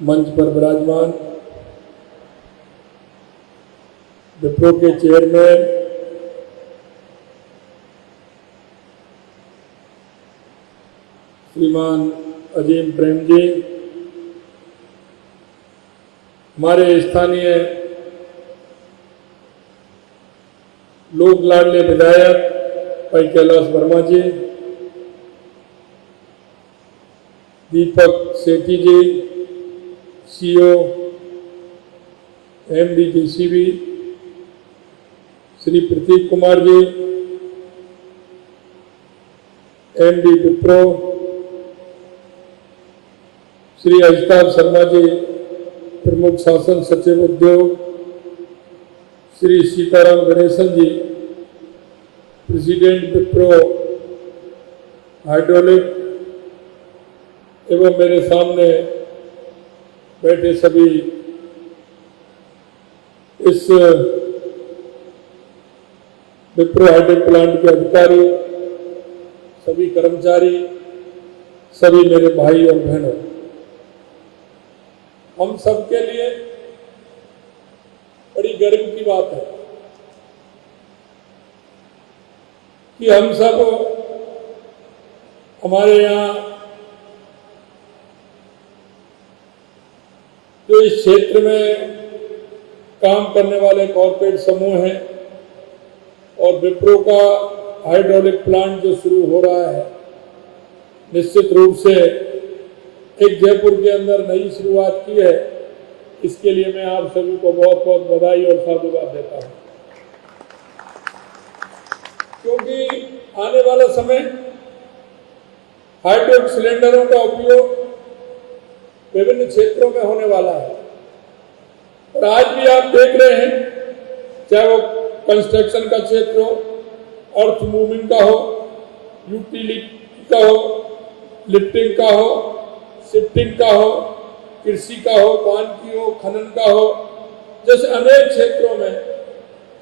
मंच पर विराजमान विप्रो के चेयरमैन श्रीमान अजीम प्रेम जी, हमारे स्थानीय लोक लाडले विधायक भाई कैलाश वर्मा जी, दीपक सेठी जी, सीओ एमडी जीसीबी, श्री प्रतीक कुमार जी, एमडी विप्रो, श्री अजिताभ शर्मा जी, प्रमुख शासन सचिव उद्योग, श्री सीताराम गणेशन जी, प्रेसिडेंट विप्रो हाइड्रोलिक, एवं मेरे सामने बैठे सभी इस विप्रो हाइड्रोलिक प्लांट के अधिकारी, सभी कर्मचारी, सभी मेरे भाई और बहनों, हम सबके लिए बड़ी गर्व की बात है कि हम सब हमारे यहाँ जो इस क्षेत्र में काम करने वाले कॉर्पोरेट समूह हैं और विप्रो का हाइड्रोलिक प्लांट जो शुरू हो रहा है, निश्चित रूप से एक जयपुर के अंदर नई शुरुआत की है। इसके लिए मैं आप सभी को बहुत बहुत बधाई और साधुवाद देता हूं, क्योंकि आने वाला समय हाइड्रोलिक सिलेंडरों का उपयोग विभिन्न क्षेत्रों में होने वाला है। और आज भी आप देख रहे हैं, चाहे वो कंस्ट्रक्शन का क्षेत्र हो, अर्थ मूविंग का हो, यूटिलिटी का हो, लिफ्टिंग का हो, शिफ्टिंग का हो, कृषि का हो, वानिकी हो, खनन का हो, जैसे अनेक क्षेत्रों में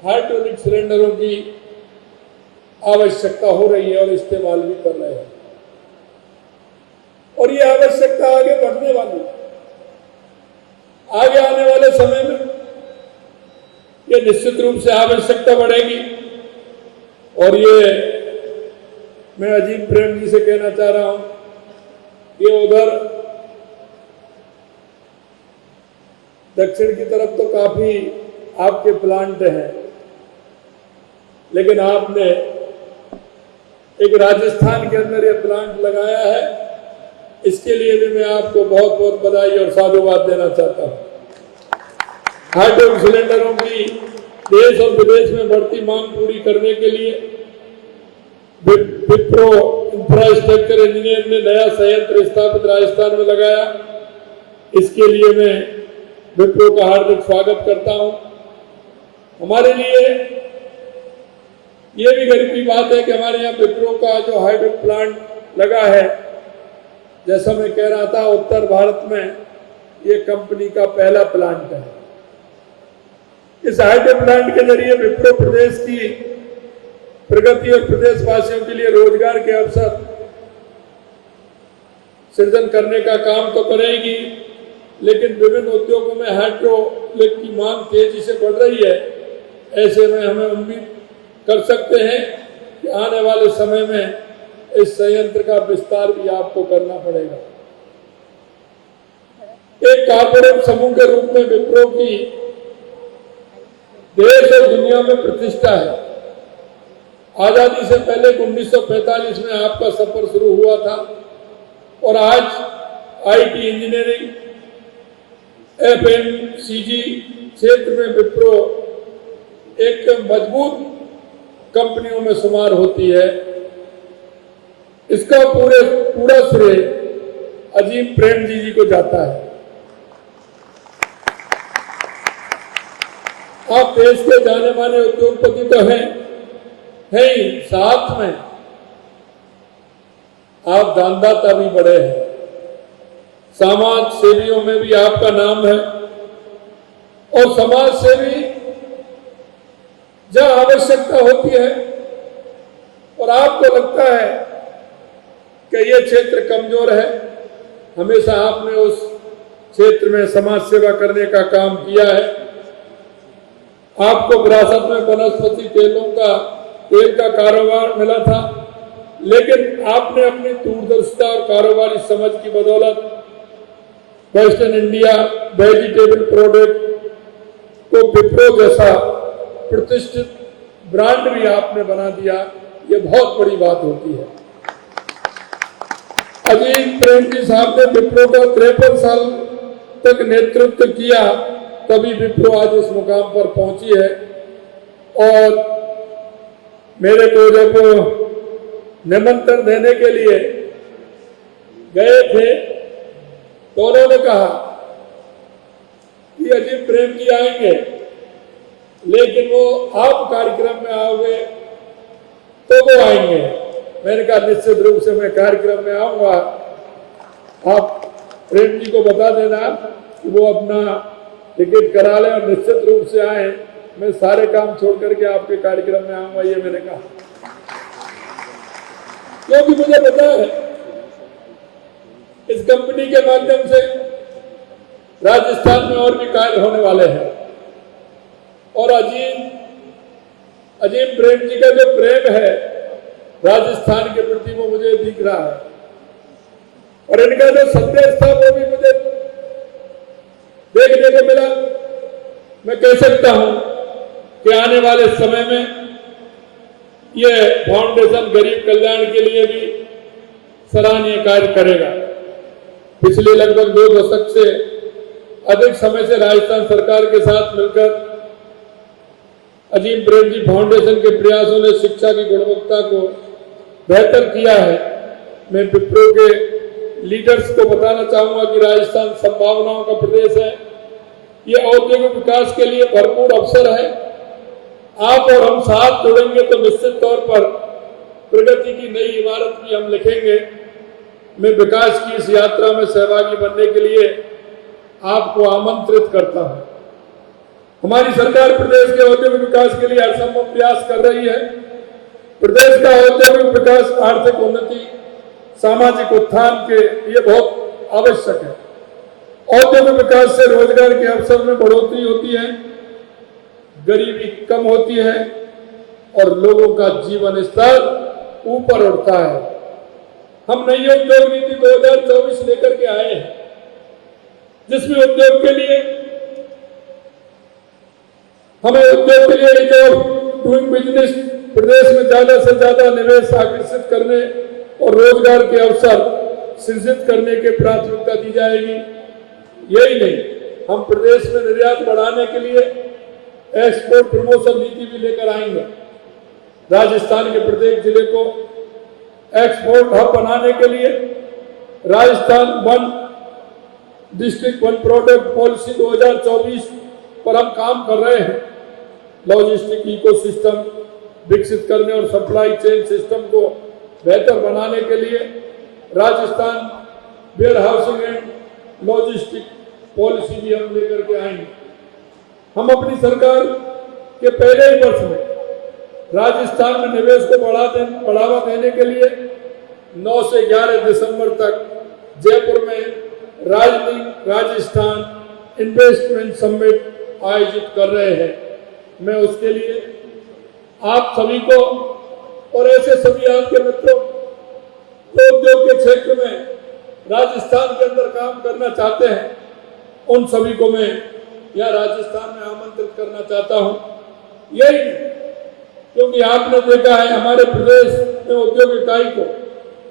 हाइड्रोलिक सिलेंडरों की आवश्यकता हो रही है और इस्तेमाल भी कर रहे हैं। और ये आवश्यकता आगे बढ़ने वाली है। आगे आने वाले समय में ये निश्चित रूप से आवश्यकता बढ़ेगी। और ये मैं अजीम प्रेम जी से कहना चाह रहा हूं, ये उधर दक्षिण की तरफ तो काफी आपके प्लांट हैं, लेकिन आपने एक राजस्थान के अंदर ये प्लांट लगाया है, इसके लिए भी मैं आपको बहुत बहुत बधाई और साधुवाद देना चाहता हूं। हाइड्रोलिक सिलेंडरों की देश और विदेश में बढ़ती मांग पूरी करने के लिए विप्रो इंफ्रास्ट्रक्चर इंजीनियर ने नया संयंत्र स्थापित राजस्थान में लगाया। इसके लिए मैं विप्रो का हार्दिक स्वागत करता हूं। हमारे लिए ये भी गर्व की बात है कि हमारे यहाँ विप्रो का जो हाइड्रोलिक प्लांट लगा है, जैसा मैं कह रहा था, उत्तर भारत में ये कंपनी का पहला प्लांट है। इस हाइड्रोलिक प्लांट के जरिए विप्रो प्रदेश की प्रगति और प्रदेशवासियों के लिए रोजगार के अवसर सृजन करने का काम तो करेगी, लेकिन विभिन्न उद्योगों में हाइड्रोलिक की मांग तेजी से बढ़ रही है। ऐसे में हमें उम्मीद कर सकते हैं कि आने वाले समय में इस संयंत्र का विस्तार भी आपको करना पड़ेगा। एक कॉर्पोरेट समूह के रूप में विप्रो की देश और दुनिया में प्रतिष्ठा है। आजादी से पहले 1945 में आपका सफर शुरू हुआ था और आज आईटी इंजीनियरिंग, एफएमसीजी क्षेत्र में विप्रो एक मजबूत कंपनियों में शुमार होती है। इसका पूरा श्रेय अजीम प्रेम जी को जाता है। आप देश के जाने माने उद्योगपति तो हैं ही, साथ में आप दानदाता भी बड़े हैं। समाज सेवियों में भी आपका नाम है और समाज सेवी जहां आवश्यकता होती है और आपको लगता है कि यह क्षेत्र कमजोर है, हमेशा आपने उस क्षेत्र में समाज सेवा करने का काम किया है। आपको विरासत में वनस्पति तेल का कारोबार मिला था, लेकिन आपने अपनी दूरदर्शिता और कारोबारी समझ की बदौलत वेस्टर्न इंडिया वेजिटेबल प्रोडक्ट को विप्रो जैसा प्रतिष्ठित ब्रांड भी आपने बना दिया। ये बहुत बड़ी बात होती है। अजीत प्रेम जी साहब ने विप्रो का 53 साल तक नेतृत्व किया, तभी विप्रो आज इस मुकाम पर पहुंची है। और मेरे को जब निमंत्रण देने के लिए गए थे तो उन्होंने कहा कि अजीत प्रेम जी आएंगे, लेकिन वो आप कार्यक्रम में आओगे तो वो आएंगे। मैंने कहा निश्चित रूप से मैं कार्यक्रम में आऊंगा। आप प्रेम जी को बता देना कि वो अपना टिकट करा लें और निश्चित रूप से आए। मैं सारे काम छोड़ करके आपके कार्यक्रम में आऊंगा, ये मैंने कहा, क्योंकि मुझे पता है इस कंपनी के माध्यम से राजस्थान में और भी कार्य होने वाले हैं। और अजीम प्रेम जी का जो प्रेम है राजस्थान के प्रति वो मुझे दिख रहा है, और इनका जो संदेश था वो भी मुझे देखने को मिला। मैं कह सकता हूं कि आने वाले समय में ये फाउंडेशन गरीब कल्याण के लिए भी सराहनीय कार्य करेगा। पिछले लगभग 2 दशक से अधिक समय से राजस्थान सरकार के साथ मिलकर अजीम प्रेम जी फाउंडेशन के प्रयासों ने शिक्षा की गुणवत्ता को बेहतर किया है। मैं विप्रो के लीडर्स को बताना चाहूंगा कि राजस्थान संभावनाओं का प्रदेश है। ये औद्योगिक विकास के लिए भरपूर अवसर है। आप और हम साथ जुड़ेंगे तो निश्चित तौर पर प्रगति की नई इमारत भी हम लिखेंगे। मैं विकास की इस यात्रा में सहभागी बनने के लिए आपको आमंत्रित करता हूं। हमारी सरकार प्रदेश के औद्योगिक विकास के लिए हरसंभव प्रयास कर रही है। प्रदेश का औद्योगिक विकास आर्थिक उन्नति, सामाजिक उत्थान के लिए बहुत आवश्यक है। औद्योगिक विकास से रोजगार के अवसर में बढ़ोतरी होती है, गरीबी कम होती है और लोगों का जीवन स्तर ऊपर उठता है। हम नई उद्योग नीति 2024 लेकर के आए हैं, जिसमें उद्योग के लिए हमें उद्योग के लिए इज ऑफ डूइंग बिजनेस प्रदेश में ज्यादा से ज्यादा निवेश आकर्षित करने और रोजगार के अवसर सृजित करने की प्राथमिकता दी जाएगी। यही नहीं, हम प्रदेश में निर्यात बढ़ाने के लिए एक्सपोर्ट प्रमोशन नीति भी लेकर आएंगे। राजस्थान के प्रत्येक जिले को एक्सपोर्ट हब बनाने के लिए Rajasthan one district one product policy 2024 पर हम काम कर रहे हैं। लॉजिस्टिक इकोसिस्टम विकसित करने और सप्लाई चेन सिस्टम को बेहतर बनाने के लिए Rajasthan warehousing and logistic policy भी हम लेकर के आएंगे। हम अपनी सरकार के पहले ही वर्ष में राजस्थान में निवेश को बढ़ावा देने के लिए 9 से 11 दिसंबर तक जयपुर में राजस्थान इन्वेस्टमेंट समिट आयोजित कर रहे हैं। मैं उसके लिए आप सभी को और ऐसे सभी आपके मित्रों जो उद्योग के क्षेत्र में राजस्थान के अंदर काम करना चाहते हैं, उन सभी को मैं यहाँ राजस्थान में आमंत्रित करना चाहता हूँ। यही क्योंकि आपने देखा है हमारे प्रदेश में उद्योग इकाई को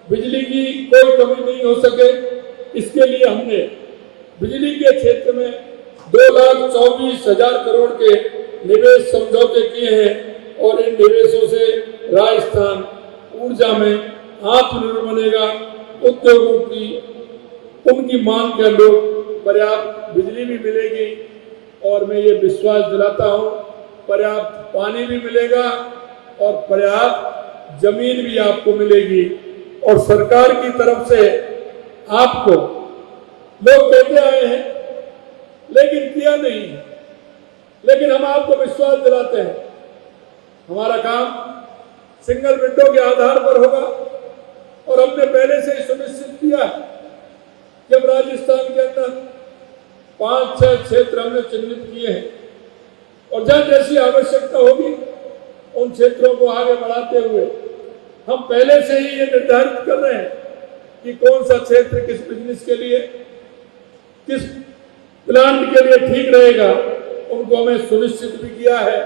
बिजली की कोई कमी नहीं हो सके, इसके लिए हमने बिजली के क्षेत्र में 2,24,000 करोड़ के निवेश समझौते किए हैं और इन निवेशों से राजस्थान ऊर्जा में आत्मनिर्भर बनेगा। उद्योगों की उनकी मांग के अनुरूप पर्याप्त बिजली भी मिलेगी और मैं ये विश्वास दिलाता हूँ पर्याप्त पानी भी मिलेगा और पर्याप्त जमीन भी आपको मिलेगी। और सरकार की तरफ से आपको लोग कहते आए हैं लेकिन किया नहीं है, लेकिन हम आपको विश्वास दिलाते हैं हमारा काम सिंगल विंडो के आधार पर होगा। और हमने पहले से ही सुनिश्चित किया जब राजस्थान के अंदर 5-6 क्षेत्र हमने चिन्हित किए हैं और जहां जैसी आवश्यकता होगी उन क्षेत्रों को आगे बढ़ाते हुए हम पहले से ही ये निर्धारित कर रहे हैं कि कौन सा क्षेत्र किस बिजनेस के लिए, किस प्लांट के लिए ठीक रहेगा, उनको हमें सुनिश्चित भी किया है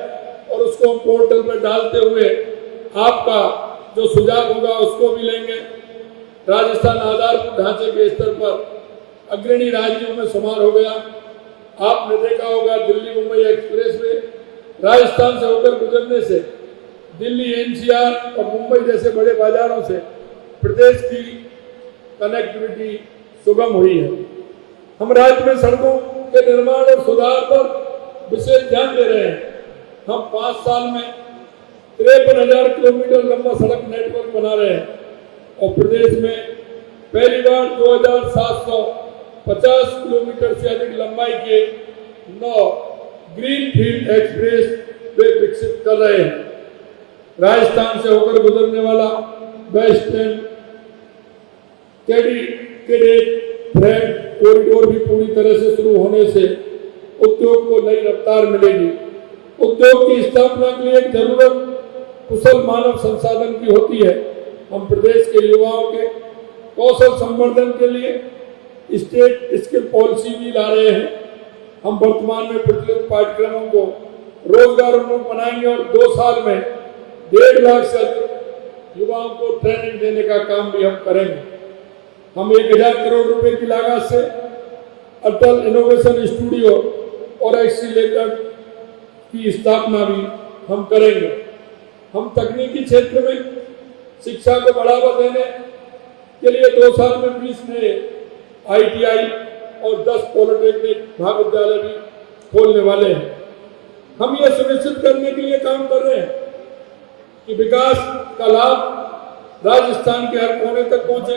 और उसको हम पोर्टल पर डालते हुए आपका जो सुझाव होगा उसको भी लेंगे। राजस्थान आधारभूत ढांचे के स्तर पर अग्रणी राज्यों में शुमार हो गया। आपने देखा होगा दिल्ली मुंबई एक्सप्रेस में राजस्थान से होकर गुजरने से दिल्ली एनसीआर और मुंबई जैसे बड़े बाजारों से प्रदेश की कनेक्टिविटी सुगम हुई है। हम राज्य में सड़कों के निर्माण और सुधार पर विशेष ध्यान दे रहे हैं। हम 5 साल में 53,000 किलोमीटर लंबा सड़क नेटवर्क बना रहे हैं और प्रदेश में पहली बार 2,750 किलोमीटर से अधिक लंबाई के 9 ग्रीनफील्ड एक्सप्रेस वे विकसित कर रहे हैं। राजस्थान से होकर गुजरने वाला वेस्टर्न कैडेट फ्रेट कॉरिडोर भी पूरी तरह से शुरू होने से उद्योग को नई रफ्तार मिलेगी। उद्योग की स्थापना के लिए एक जरूरत कुशल मानव संसाधन की होती है। हम प्रदेश के युवाओं के कौशल संवर्धन के लिए स्टेट स्किल पॉलिसी भी ला रहे हैं। हम वर्तमान में प्रचलित पाठ्यक्रमों को रोजगार उन्मुख बनाएंगे और 2 साल में 1.5 लाख से अधिक युवाओं को ट्रेनिंग देने का काम भी हम करेंगे। हम 1,000 करोड़ रुपए की लागत से अटल इनोवेशन स्टूडियो और एक्सीलेटर की स्थापना भी हम करेंगे। हम तकनीकी क्षेत्र में शिक्षा को बढ़ावा देने के लिए 2 साल में 20 नए ITI और 10 पॉलिटेक्निक महाविद्यालय भी खोलने वाले हैं। हम ये सुनिश्चित करने के लिए काम कर रहे हैं कि विकास का लाभ राजस्थान के हर कोने तक पहुंचे,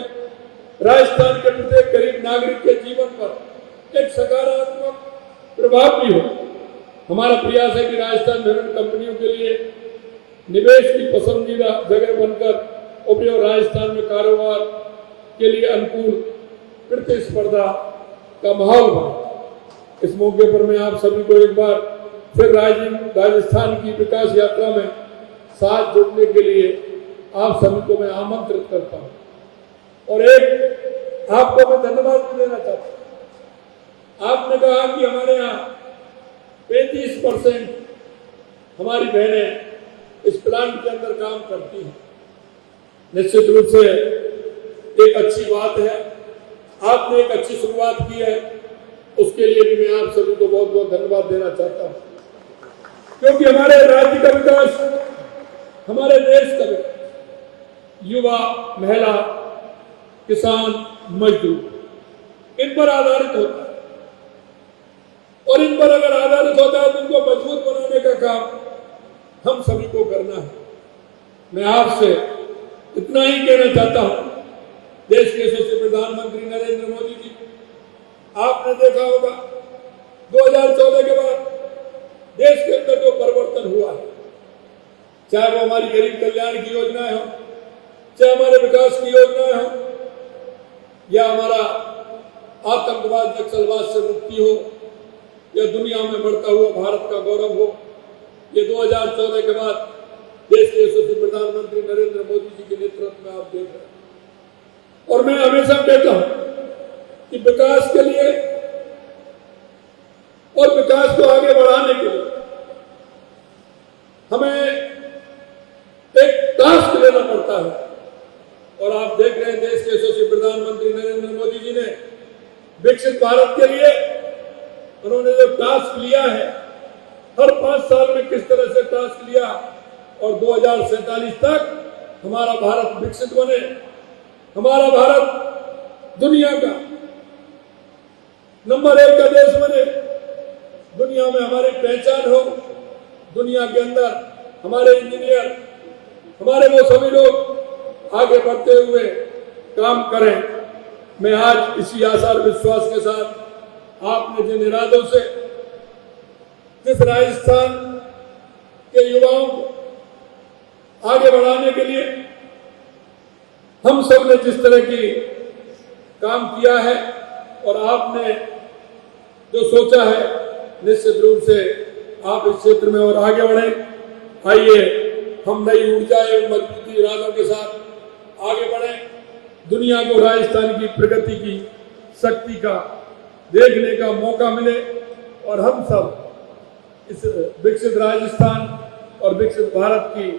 राजस्थान के प्रत्येक गरीब नागरिक के जीवन पर एक सकारात्मक प्रभाव भी हो। हमारा प्रयास है कि राजस्थान विभिन्न कंपनियों के लिए निवेश की पसंदीदा जगह बनकर उभरे और राजस्थान में कारोबार के लिए अनुकूल प्रतिस्पर्धा का माहौल बने। इस मौके पर मैं आप सभी को एक बार फिर राजस्थान की विकास यात्रा में साथ जुड़ने के लिए आप सभी को मैं आमंत्रित करता हूं और एक आपको मैं धन्यवाद भी देना चाहता हूं। आपने कहा कि हमारे यहाँ 35% हमारी बहनें इस प्लांट के अंदर काम करती हैं। निश्चित रूप से एक अच्छी बात है, आपने एक अच्छी शुरुआत की है, उसके लिए भी मैं आप सभी को बहुत बहुत धन्यवाद देना चाहता हूं, क्योंकि हमारे राज्य का विकास, हमारे देश का विकास युवा, महिला, किसान, मजदूर इन पर आधारित होता है और इन पर अगर आधारित होता है तो उनको मजबूत बनाने का काम हम सभी को करना है। मैं आपसे इतना ही कहना चाहता हूं, देश के यशस्वी प्रधानमंत्री नरेंद्र मोदी जी, आपने देखा होगा 2014 के बाद देश के अंदर जो परिवर्तन हुआ है, चाहे वो हमारी गरीब कल्याण की योजनाएं हो, चाहे हमारे विकास की योजनाएं हो, या हमारा आतंकवाद नक्सलवाद से मुक्ति हो, या दुनिया में बढ़ता हुआ भारत का गौरव हो, ये 2014 के बाद देश के यशस्वी प्रधानमंत्री नरेंद्र मोदी जी के नेतृत्व में आप देख रहे हैं। और मैं हमेशा कहता हूं कि विकास के लिए और विकास को आगे बढ़ाने के लिए हमें एक टास्क लेना पड़ता है। और आप देख रहे हैं देश के यशस्वी प्रधानमंत्री नरेंद्र मोदी जी ने विकसित भारत के लिए उन्होंने जो टास्क लिया है, हर 5 साल में किस तरह से टास्क लिया और 2047 तक हमारा भारत विकसित बने, हमारा भारत दुनिया का नंबर 1 का देश बने, दुनिया में हमारी पहचान हो, दुनिया के अंदर हमारे इंजीनियर, हमारे वो सभी लोग आगे बढ़ते हुए काम करें। मैं आज इसी आशा और विश्वास के साथ आपने जिन इरादों से जिस राजस्थान के युवाओं को आगे बढ़ाने के लिए हम सब ने जिस तरह की काम किया है और आपने जो सोचा है निश्चित रूप से आप इस क्षेत्र में और आगे बढ़ें। आइए हम नई ऊर्जा एवं मजबूती इरादों के साथ आगे बढ़ें, दुनिया को राजस्थान की प्रगति की शक्ति का देखने का मौका मिले और हम सब इस विकसित राजस्थान और विकसित भारत की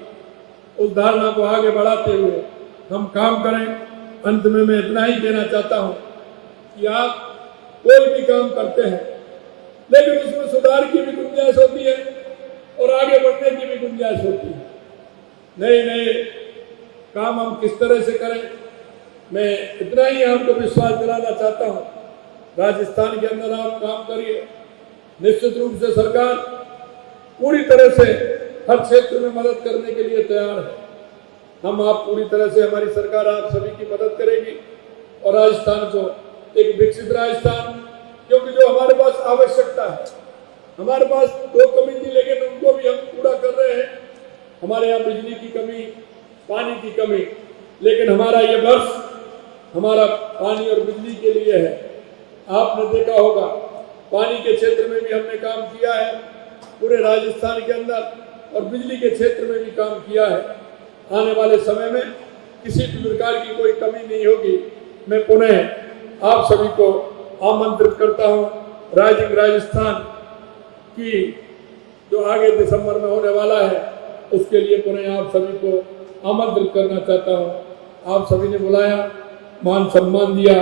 उस धारणा को आगे बढ़ाते हुए हम काम करें। अंत में मैं इतना ही कहना चाहता हूं कि आप कोई भी काम करते हैं लेकिन उसमें सुधार की भी गुंजाइश होती है और आगे बढ़ने की भी गुंजाइश होती है। नए नए काम हम किस तरह से करें, मैं इतना ही आपको विश्वास दिलाना चाहता हूं। राजस्थान के अंदर आप काम करिए, निश्चित रूप से सरकार पूरी तरह से हर क्षेत्र में मदद करने के लिए तैयार है। हम आप पूरी तरह से, हमारी सरकार आप सभी की मदद करेगी और राजस्थान को एक विकसित राजस्थान, क्योंकि जो हमारे पास आवश्यकता है, हमारे पास 2 कमी थी लेकिन उनको भी हम पूरा कर रहे हैं। हमारे यहाँ बिजली की कमी, पानी की कमी, लेकिन हमारा ये वर्ष हमारा पानी और बिजली के लिए है। आपने देखा होगा पानी के क्षेत्र में भी हमने काम किया है पूरे राजस्थान के अंदर और बिजली के क्षेत्र में भी काम किया है। आने वाले समय में किसी भी प्रकार की कोई कमी नहीं होगी। मैं पुनः आप सभी को आमंत्रित करता हूं राइजिंग राजस्थान की जो आगे दिसंबर में होने वाला है उसके लिए पुनः आप सभी को आमंत्रित करना चाहता हूं। आप सभी ने बुलाया, मान सम्मान दिया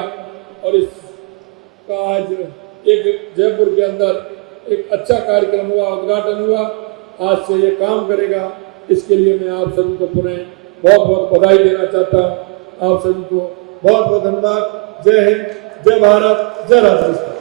और इसका आज एक जयपुर के अंदर एक अच्छा कार्यक्रम हुआ, उद्घाटन हुआ। आज से ये काम करेगा, इसके लिए मैं आप सभी को पुनः बहुत बहुत बधाई देना चाहता हूँ। आप सभी को बहुत बहुत धन्यवाद। जय हिंद, जय भारत, जय राजस्थान।